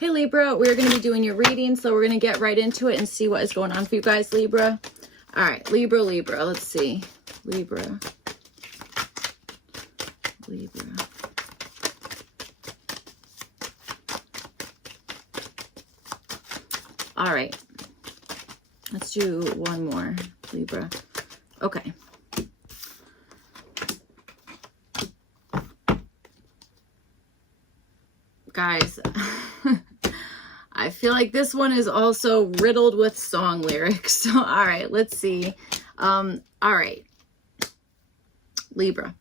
Hey Libra, we're going to be doing your reading, so we're going to get right into it and see what is going on for you guys, Libra. All right, Libra, let's see. Libra. All right, let's do one more, Libra. Okay. Guys, I feel like this one is also riddled with song lyrics. So, all right, let's see. All right, Libra.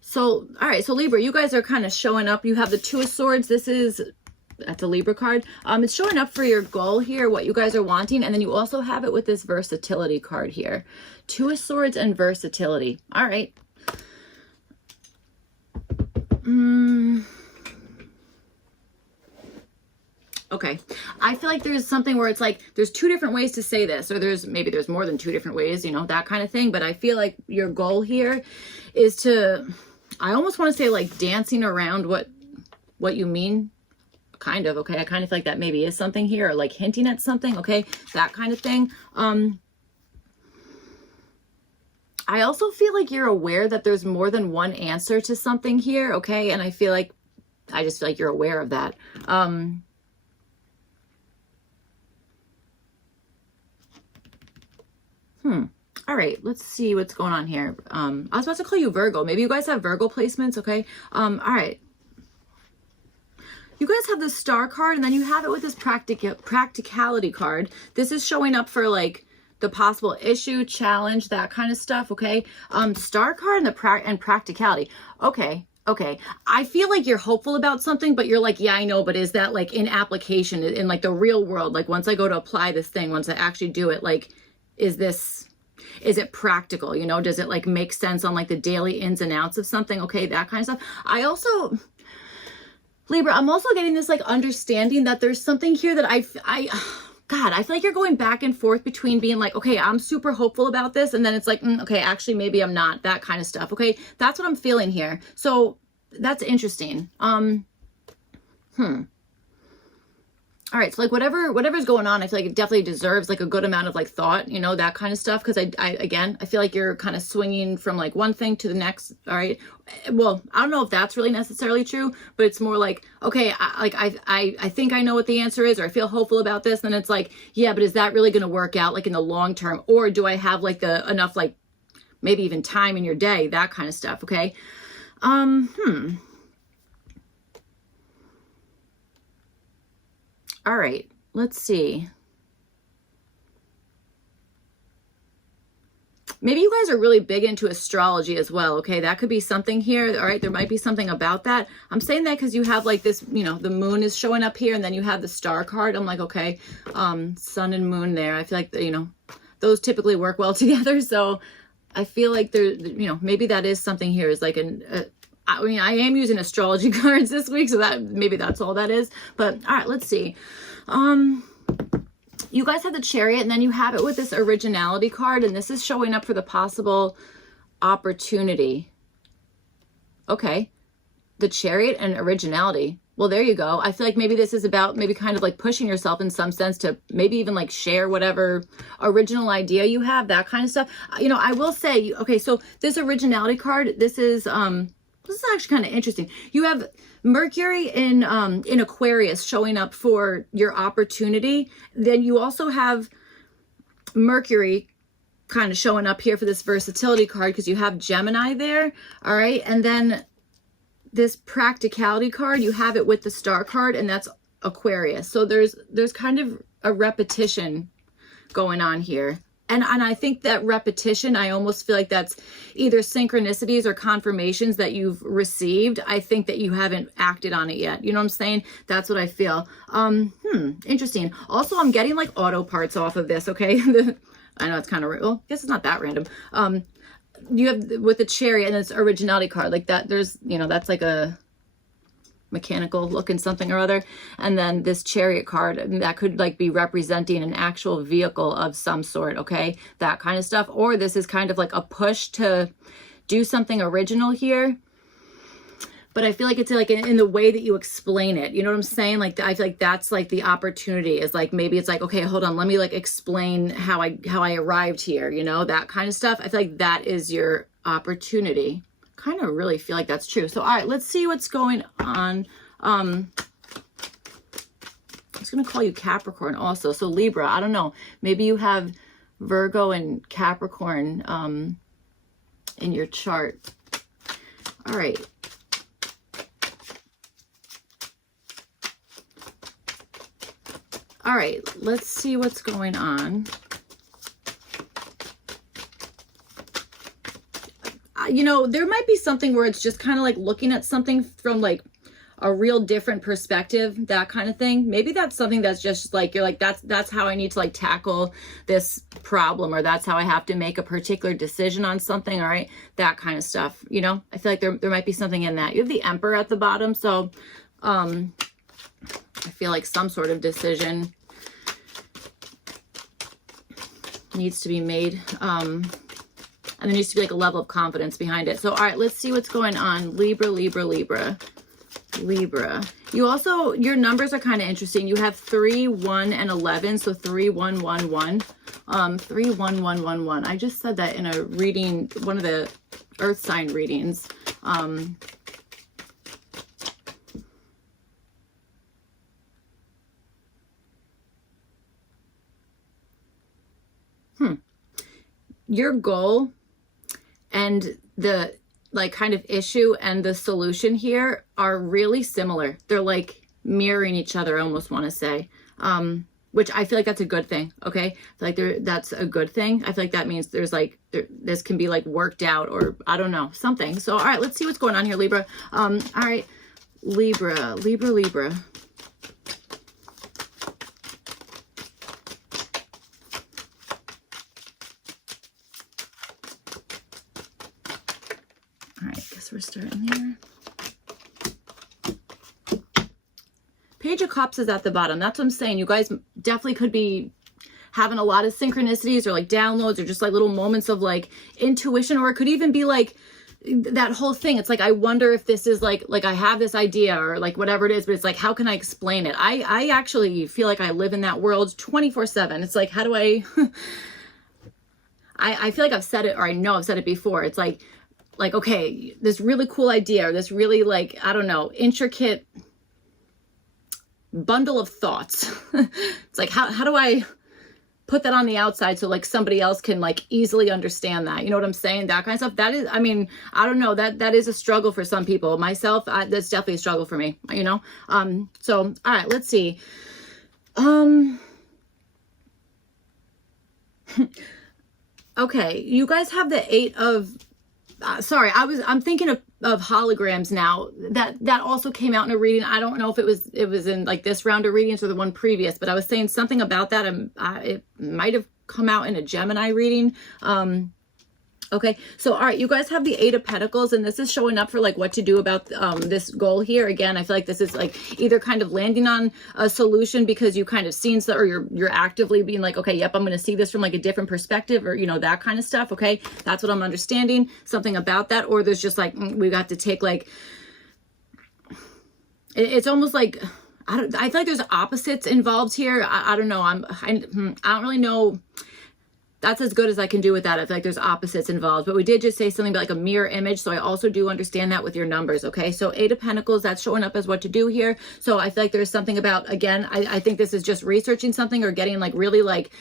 So, all right, so Libra, you guys are kind of showing up. You have the Two of Swords. That's a Libra card. It's showing up for your goal here, what you guys are wanting. And then you also have it with this versatility card here. Two of Swords and versatility. All right. Okay, I feel like there's something where it's like there's two different ways to say this, or maybe there's more than two different ways, you know, that kind of thing. But I feel like your goal here is to, I almost want to say like dancing around what you mean, kind of. Okay, I kind of feel like that maybe is something here, or like hinting at something. Okay, that kind of thing. I also feel like you're aware that there's more than one answer to something here. Okay, and I just feel like you're aware of that. All right, let's see what's going on here. I was about to call you Virgo. Maybe you guys have Virgo placements, okay? All right. You guys have this Star card, and then you have it with this practicality card. This is showing up for like the possible issue, challenge, that kind of stuff, okay? Star card and practicality. Okay. Okay, I feel like you're hopeful about something, but you're like, yeah, I know, but is that like in application, in like the real world? Like once I go to apply this thing, once I actually do it, like, is it practical? You know, does it like make sense on like the daily ins and outs of something? Okay, that kind of stuff. Libra, I'm also getting this like understanding that there's something here that God, I feel like you're going back and forth between being like, okay, I'm super hopeful about this. And then it's like, okay, actually, maybe I'm not, that kind of stuff. Okay. That's what I'm feeling here. So that's interesting. All right, so like whatever's going on, I feel like it definitely deserves like a good amount of like thought, you know, that kind of stuff. Because I feel like you're kind of swinging from like one thing to the next. All right, well, I don't know if that's really necessarily true, but it's more like, okay, I think I know what the answer is, or I feel hopeful about this. Then it's like, yeah, but is that really going to work out like in the long term, or do I have like enough like maybe even time in your day, that kind of stuff. Okay. All right, let's see. Maybe you guys are really big into astrology as well, okay? That could be something here, all right? There might be something about that. I'm saying that because you have like this, you know, the moon is showing up here, and then you have the star card. I'm like, okay, sun and moon there. I feel like, you know, those typically work well together. So I feel like there, you know, maybe that is something here is like I mean, I am using astrology cards this week, so that maybe that's all that is. But all right, let's see. You guys have the Chariot, and then you have it with this originality card, and this is showing up for the possible opportunity. Okay, the Chariot and originality. Well, there you go. I feel like maybe this is about maybe kind of like pushing yourself in some sense to maybe even like share whatever original idea you have, that kind of stuff. You know, I will say, okay, so this originality card, this is actually kind of interesting. You have Mercury in Aquarius showing up for your opportunity. Then you also have Mercury kind of showing up here for this versatility card because you have Gemini there. All right. And then this practicality card, you have it with the star card, and that's Aquarius. So there's kind of a repetition going on here. And I think that repetition, I almost feel like that's either synchronicities or confirmations that you've received. I think that you haven't acted on it yet. You know what I'm saying? That's what I feel. Interesting. Also, I'm getting like auto parts off of this, okay? I know it's kind of, well, I guess it's not that random. You have with the Chariot and this originality card, like that, there's, you know, that's like a mechanical looking something or other. And then this Chariot card, that could like be representing an actual vehicle of some sort, okay? That kind of stuff. Or this is kind of like a push to do something original here. but I feel like it's like in the way that you explain it. You know what I'm saying? Like, I feel like that's like the opportunity is like, maybe it's like, okay, hold on, let me like explain how I arrived here, you know, that kind of stuff. I feel like that is your opportunity. Kind of really feel like that's true. So, all right, let's see what's going on. I was going to call you Capricorn also. So Libra, I don't know. Maybe you have Virgo and Capricorn in your chart. All right. All right, let's see what's going on. You know, there might be something where it's just kind of like looking at something from like a real different perspective, that kind of thing. Maybe that's something that's just like, you're like, that's how I need to like tackle this problem, or that's how I have to make a particular decision on something. All right, that kind of stuff. You know, I feel like there might be something in that. You have the Emperor at the bottom, so I feel like some sort of decision needs to be made. And there needs to be like a level of confidence behind it. So, all right, let's see what's going on. Libra, Libra, Libra, Libra. You also, your numbers are kind of interesting. You have 3, 1, and 11. So 3, 1, 1, 1. 3, 1, 1, 1, 1. I just said that in a reading, one of the earth sign readings. Your goal and the like kind of issue and the solution here are really similar. They're like mirroring each other, I almost want to say, which I feel like that's a good thing. Okay. I feel like that's a good thing. I feel like that means there's like, this can be like worked out, or I don't know, something. So, all right, let's see what's going on here, Libra. All right, Libra, Libra, Libra. All right, guess we're starting there. Page of Cups is at the bottom. That's what I'm saying. You guys definitely could be having a lot of synchronicities or like downloads or just like little moments of like intuition, or it could even be like that whole thing. It's like, I wonder if this is like I have this idea or like whatever it is, but it's like, how can I explain it? I actually feel like I live in that world 24/7. It's like, how do I feel like I've said it, or I know I've said it before. It's like, okay, this really cool idea, or this really like, I don't know, intricate bundle of thoughts. It's like, how do I put that on the outside so like somebody else can like easily understand that? You know what I'm saying? That kind of stuff. That is, I mean, I don't know, that is a struggle for some people. Myself, that's definitely a struggle for me, you know? So, all right, let's see. Okay, you guys have the 8 of, sorry, I'm thinking of holograms now. That also came out in a reading. I don't know if it was in like this round of readings or the one previous, but I was saying something about that. It might have come out in a Gemini reading. Okay, so all right, you guys have the 8 of Pentacles, and this is showing up for like what to do about this goal here. Again, I feel like this is like either kind of landing on a solution because you kind of seen so, or you're actively being like, okay, yep, I'm going to see this from like a different perspective, or you know, that kind of stuff. Okay, that's what I'm understanding, something about that. Or there's just like, we got to take like, it's almost like, I feel like there's opposites involved here. I don't know. I don't really know. That's as good as I can do with that. I feel like there's opposites involved, but we did just say something about like a mirror image. So I also do understand that with your numbers. Okay. So 8 of Pentacles, that's showing up as what to do here. So I feel like there's something about, again, I think this is just researching something or getting like really like,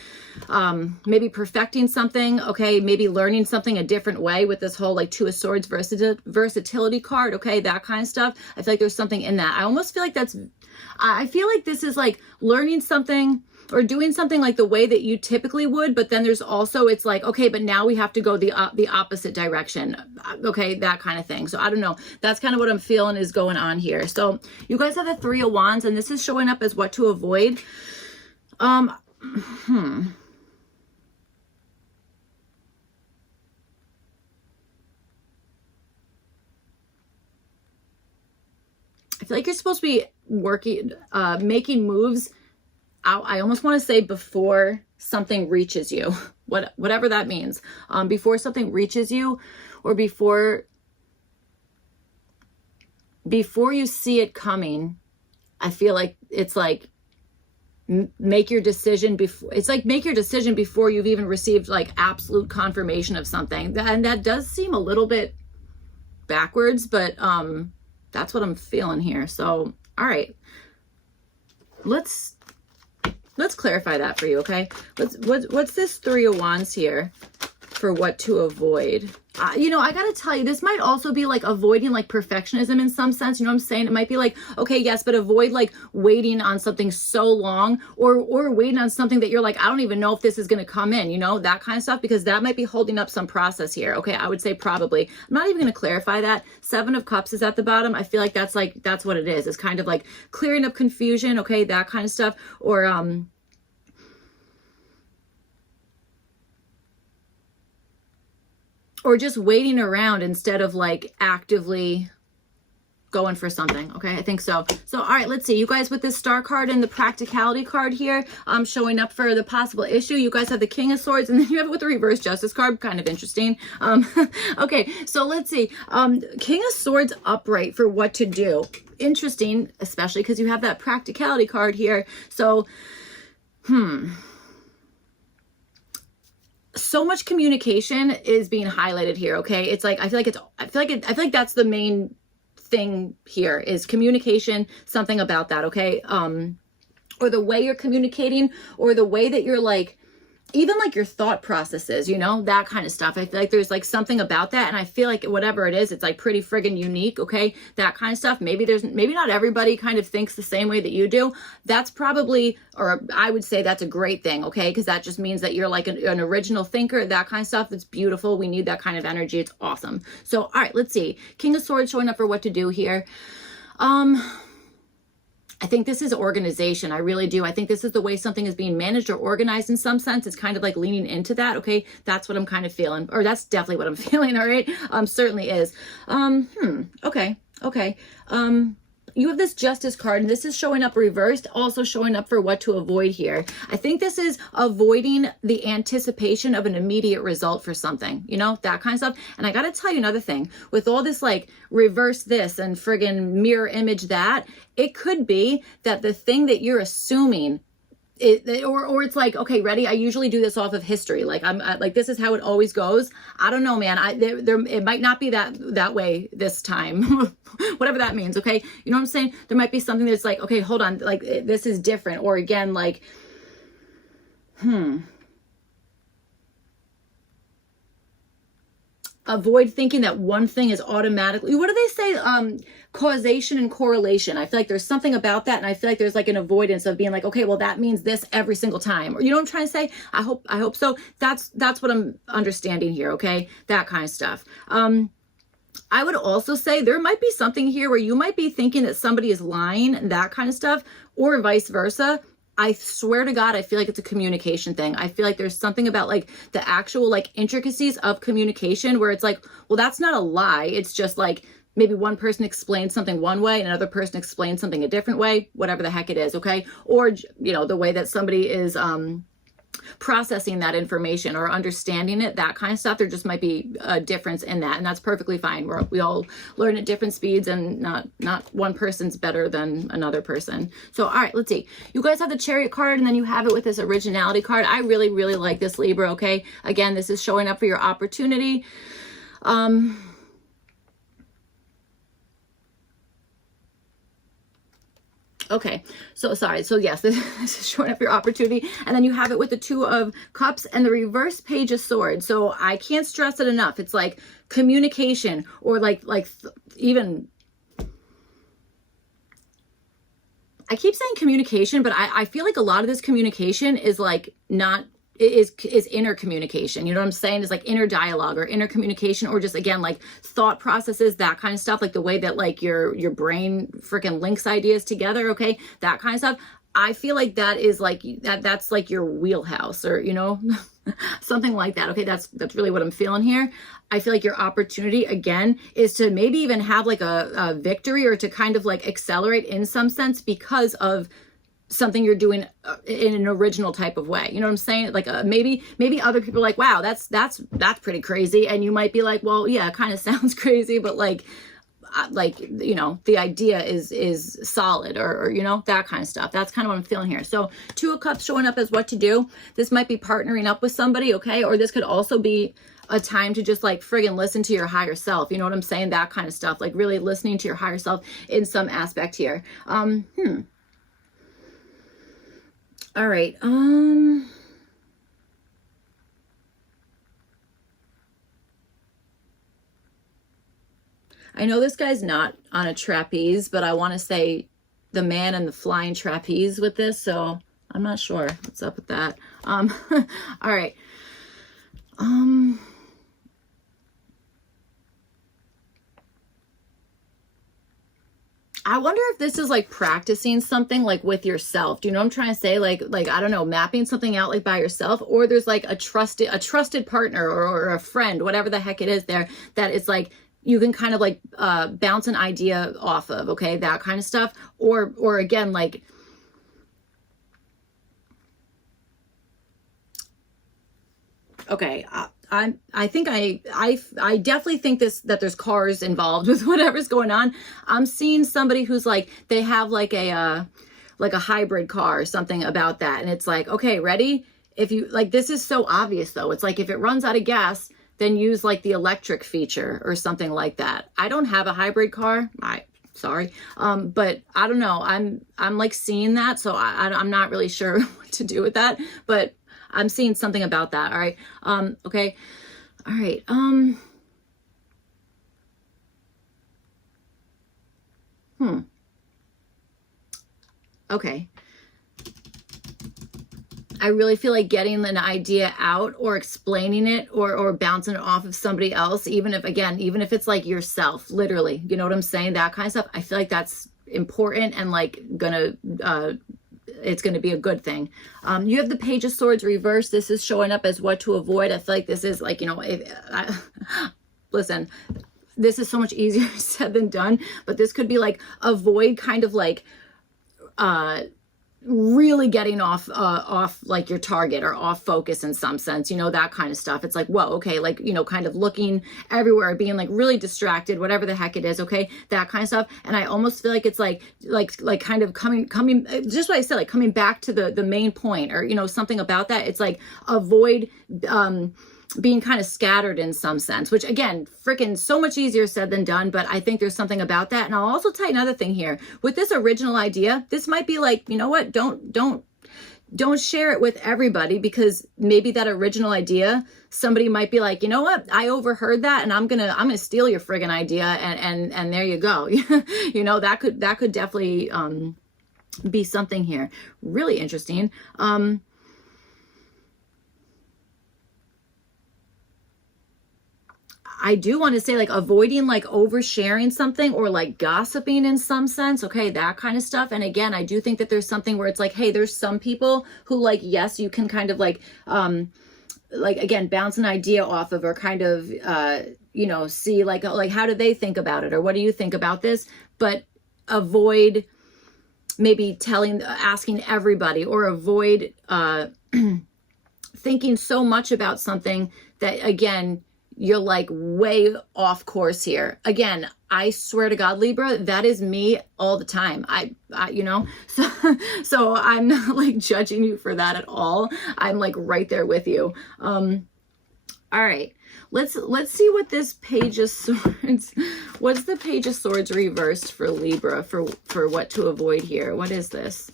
maybe perfecting something. Okay. Maybe learning something a different way with this whole like 2 of Swords versatility card. Okay. That kind of stuff. I feel like there's something in that. I almost feel like I feel like this is like learning something or doing something like the way that you typically would, but then there's also, it's like, okay, but now we have to go the opposite direction. Okay, that kind of thing. So I don't know. That's kind of what I'm feeling is going on here. So you guys have the 3 of Wands, and this is showing up as what to avoid. I feel like you're supposed to be working, making moves. I almost want to say before something reaches you, whatever that means, before something reaches you, or before before you see it coming, I feel like it's like, make your decision before, it's like make your decision before you've even received like absolute confirmation of something. And that does seem a little bit backwards, but that's what I'm feeling here. So all right, let's clarify that for you. Okay, what's this Three of Wands here for what to avoid? You know, I gotta tell you, this might also be like avoiding like perfectionism in some sense. You know what I'm saying? It might be like, okay, yes, but avoid like waiting on something so long, or waiting on something that you're like, I don't even know if this is gonna come in, you know, that kind of stuff, because that might be holding up some process here. Okay, I would say probably. I'm not even gonna clarify that. Seven of Cups is at the bottom. I feel like that's what it is. It's kind of like clearing up confusion, okay, that kind of stuff, or just waiting around instead of like actively going for something. Okay, I think so. So, all right, let's see. You guys with this Star card and the practicality card here, showing up for the possible issue. You guys have the King of Swords, and then you have it with the reverse Justice card. Kind of interesting. Okay, so let's see. King of Swords upright for what to do. Interesting, especially because you have that practicality card here. So, so much communication is being highlighted here. Okay, it's like I feel like that's the main thing here is communication. Something about that. Okay, or the way you're communicating, or the way that you're like, even like your thought processes, you know, that kind of stuff. I feel like there's like something about that, and I feel like whatever it is, it's like pretty friggin' unique. Okay, that kind of stuff. Maybe not everybody kind of thinks the same way that you do. That's probably, or I would say that's a great thing. Okay, because that just means that you're like an original thinker. That kind of stuff. It's beautiful. We need that kind of energy. It's awesome. So all right, let's see. King of Swords showing up for what to do here. I think this is organization. I really do. I think this is the way something is being managed or organized in some sense. It's kind of like leaning into that. Okay, that's what I'm kind of feeling, or that's definitely what I'm feeling. All right, certainly is. Okay. You have this Justice card, and this is showing up reversed, also showing up for what to avoid here. I think this is avoiding the anticipation of an immediate result for something, you know, that kind of stuff. And I got to tell you another thing, with all this like reverse this and friggin' mirror image that, it could be that the thing that you're assuming or it's like, okay, ready? I usually do this off of history. Like like, this is how it always goes. I don't know, man. It might not be that way this time, whatever that means. Okay. You know what I'm saying? There might be something that's like, okay, hold on. Like this is different. Or again, like, avoid thinking that one thing is automatically, what do they say? Causation and correlation. I feel like there's something about that. And I feel like there's like an avoidance of being like, okay, well, that means this every single time. Or you know what I'm trying to say? I hope so. That's what I'm understanding here. Okay. That kind of stuff. I would also say there might be something here where you might be thinking that somebody is lying and that kind of stuff, or vice versa. I swear to God, I feel like it's a communication thing. I feel like there's something about like the actual like intricacies of communication where it's like, well, that's not a lie. It's just like maybe one person explains something one way and another person explains something a different way, whatever the heck it is. Okay. Or, you know, the way that somebody is, processing that information or understanding it, that kind of stuff. There just might be a difference in that, and that's perfectly fine. We all learn at different speeds, and not one person's better than another person. So all right, let's see. You guys have the Chariot card, and then you have it with this originality card. I really like this, Libra. Okay, again, this is showing up for your opportunity. Okay, so sorry. So yes, this is showing up your opportunity. And then you have it with the Two of Cups and the reverse Page of Swords. So I can't stress it enough. It's like communication, or even, I keep saying communication, but I feel like a lot of this communication is like not, is inner communication. You know what I'm saying? It's like inner dialogue or inner communication, or just again, like thought processes, that kind of stuff, like the way that like your brain freaking links ideas together. Okay. That kind of stuff. I feel like that is like that's like your wheelhouse, or, you know, something like that. Okay. That's really what I'm feeling here. I feel like your opportunity again is to maybe even have like a victory, or to kind of like accelerate in some sense because of something you're doing in an original type of way. You know what I'm saying? Like maybe other people are like, wow, that's pretty crazy. And you might be like, well, yeah, it kind of sounds crazy, but like, like, you know, the idea is solid, or, you know, that kind of stuff. That's kind of what I'm feeling here. So 2 of Cups showing up as what to do. This might be partnering up with somebody, okay? Or this could also be a time to just like friggin' listen to your higher self. You know what I'm saying? That kind of stuff, like really listening to your higher self in some aspect here. All right. I know this guy's not on a trapeze, but I want to say the man and the flying trapeze with this, so I'm not sure what's up with that. All right. I wonder if this is like practicing something like with yourself. Do you know what I'm trying to say? Like, I don't know, mapping something out like by yourself, or there's like a trusted partner, or a friend, whatever the heck it is there, that it's like, you can kind of like bounce an idea off of, okay, that kind of stuff. Or again, like, okay, I think I definitely think that there's cars involved with whatever's going on. I'm seeing somebody who's like, they have like a hybrid car or something about that, and it's like, okay, ready? If you like, this is so obvious though. It's like, if it runs out of gas, then use like the electric feature or something like that. I don't have a hybrid car. Sorry. But I don't know. I'm like seeing that. So I'm not really sure what to do with that, but I'm seeing something about that. All right. Okay. All right. Okay. I really feel like getting an idea out, or explaining it, or bouncing it off of somebody else, even if it's like yourself, literally, you know what I'm saying? That kind of stuff. I feel like that's important, and like it's gonna be a good thing. You have the Page of Swords reversed. This is showing up as what to avoid. I feel like this is like, you know, listen, this is so much easier said than done, but this could be like avoid kind of like, really getting off like your target, or off focus in some sense, you know, that kind of stuff. It's like, whoa, okay, like, you know, kind of looking everywhere, being like really distracted, whatever the heck it is, okay, that kind of stuff. And I almost feel like it's like kind of coming, just what I said, like coming back to the main point, or, you know, something about that. It's like avoid being kind of scattered in some sense, which again, freaking so much easier said than done, but I think there's something about that. And I'll also tell you another thing here with this original idea. This might be like, you know what, don't share it with everybody, because maybe that original idea, somebody might be like, you know what, I overheard that, and I'm gonna steal your friggin' idea, and there you go. You know, that could definitely be something here. Really interesting. I do want to say like avoiding like oversharing something, or like gossiping in some sense. Okay, that kind of stuff. And again, I do think that there's something where it's like, hey, there's some people who like, yes, you can kind of like again, bounce an idea off of, or kind of, you know, see like how do they think about it? Or what do you think about this? But avoid maybe asking everybody, or avoid thinking so much about something that, again, you're like way off course here. Again, I swear to God, Libra, that is me all the time. I you know, so I'm not like judging you for that at all. I'm like right there with you. All right, let's see what this Page of Swords, what's the Page of Swords reversed for Libra, for what to avoid here? What is this?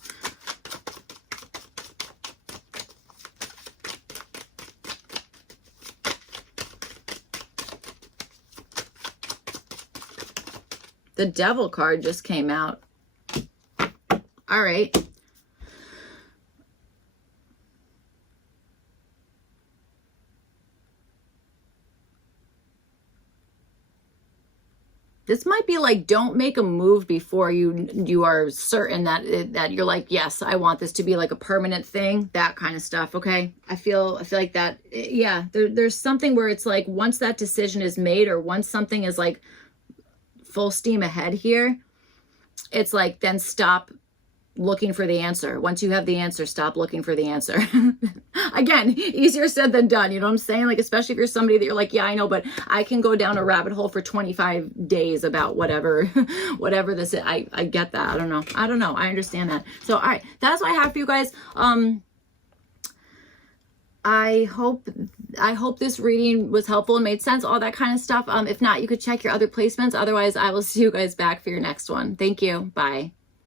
The Devil card just came out. All right. This might be like, don't make a move before you are certain that you're like, yes, I want this to be like a permanent thing, that kind of stuff. Okay. I feel like that. Yeah. There's something where it's like, once that decision is made, or once something is like full steam ahead here, it's like, then stop looking for the answer. Once you have the answer, stop looking for the answer. Again, easier said than done. You know what I'm saying? Like, especially if you're somebody that you're like, yeah, I know, but I can go down a rabbit hole for 25 days about whatever, whatever this is. I get that. I don't know. I understand that. So, all right, that's what I have for you guys. I hope this reading was helpful and made sense, all that kind of stuff. If not, you could check your other placements. Otherwise, I will see you guys back for your next one. Thank you. Bye.